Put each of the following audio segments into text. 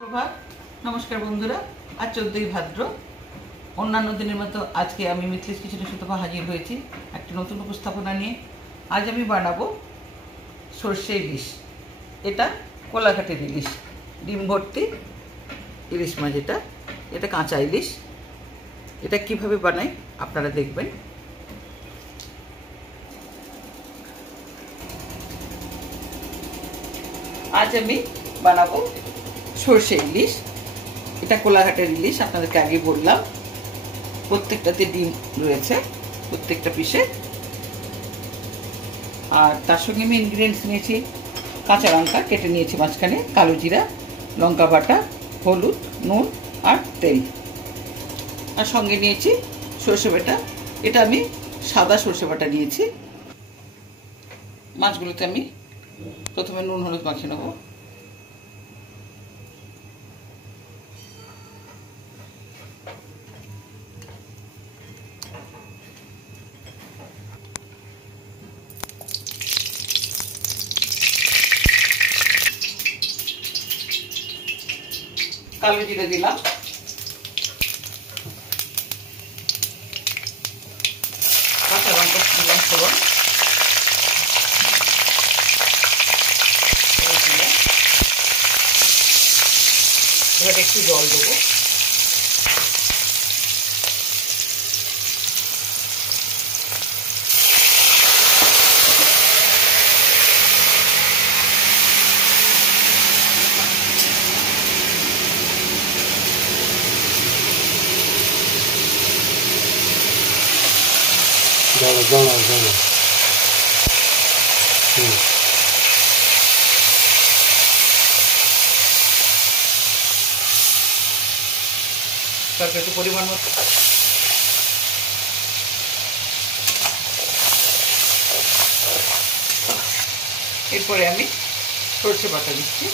প্রভাত নমস্কার বন্ধুরা। আজ 14ই ভাদ্র। অন্যান্য দিনের মতো আজকে আমি মিথিলেশ কিচেনে সুতপা হাজির হয়েছি একটি নতুন উপস্থাপনা নিয়ে। আজ আমি বানাবো সর্ষে ইলিশ। এটা কোলাঘাটের ইলিশ, ডিম ভর্তি ইলিশ মাছ। এটা কাঁচা ইলিশ। এটা কিভাবে বানাই আপনারা দেখবেন। আজ আমি বানাবো সর্ষে ইলিশ। এটা কোলাঘাটের ইলিশ, আপনাদেরকে আগে বললাম। প্রত্যেকটাতে ডিম রয়েছে, প্রত্যেকটা পিসে। আর তার সঙ্গে আমি ইনগ্রিডিয়েন্টস নিয়েছি কাঁচা লঙ্কা কেটে নিয়েছি মাঝখানে, কালো জিরা, লঙ্কা বাটা, হলুদ, নুন আর তেল। আর সঙ্গে নিয়েছি সর্ষে বাটা। এটা আমি সাদা সর্ষে বাটা নিয়েছি। মাছগুলোতে আমি প্রথমে নুন হলুদ মাখিয়ে নেবো। কালো জিরে দিলাম, কাঁচা লঙ্কা দিলাম ফোড়ন, এবার একটু জল দেবো। তারপর একটু পরিমাণ মতো এরপরে আমি সর্ষে বাটা দিচ্ছি।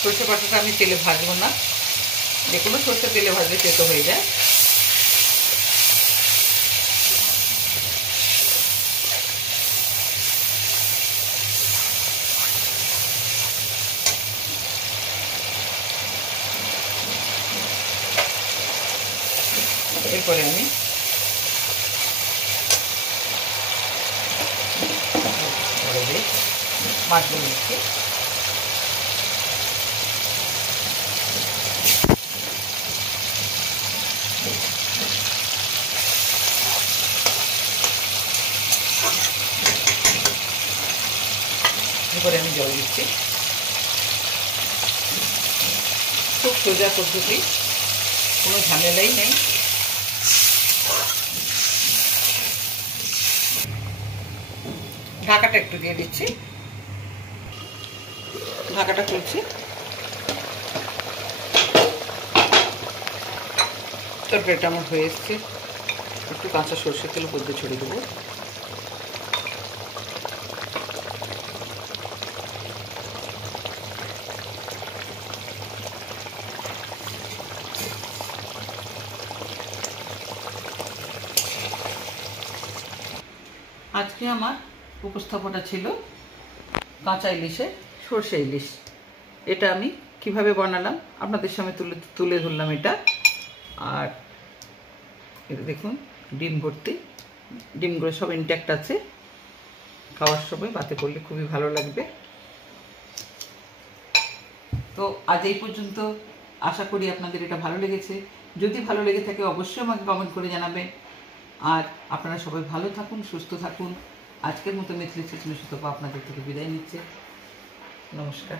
সর্ষে বাটাটা আমি তেলে ভাজবো না, যে কোনো সর্ষে তেলে ভাজলে তেতো হয়ে যায়। এরপরে আমি মাছগুলো দিচ্ছি। এরপরে আমি জল দিচ্ছি। খুব সোজা পদ্ধতি, কোনো ঝামেলাই নেই। ঢাকাটা একটু দিয়ে দিচ্ছি, ঢাকাটা খুলছি। তরকারিটা আমার হয়ে এসছে। একটু কাঁচা সর্ষের তেল উপর দিয়ে ছড়িয়ে দেবো। আজকে আমার উপস্থাপনা ছিল কাঁচা ইলিশে সর্ষে ইলিশ। এটা আমি কিভাবে বানালাম আপনাদের সামনে তুলে ধরলাম এটা। আর এটা দেখুন, ডিম ভর্তি, ডিমগুলো সব ইনট্যাক্ট আছে। খাওয়ার সময় ভাতে করলে খুবই ভালো লাগবে। তো আজ এই পর্যন্ত। আশা করি আপনাদের এটা ভালো লেগেছে। যদি ভালো লেগে থাকে অবশ্যই আমাকে কমেন্ট করে জানাবেন। আর আপনারা সবাই ভালো থাকুন, সুস্থ থাকুন। আজকের মতো মিথিলেশ কিচেনে সুতপা আপনাদের থেকে বিদায় নিচ্ছে। নমস্কার।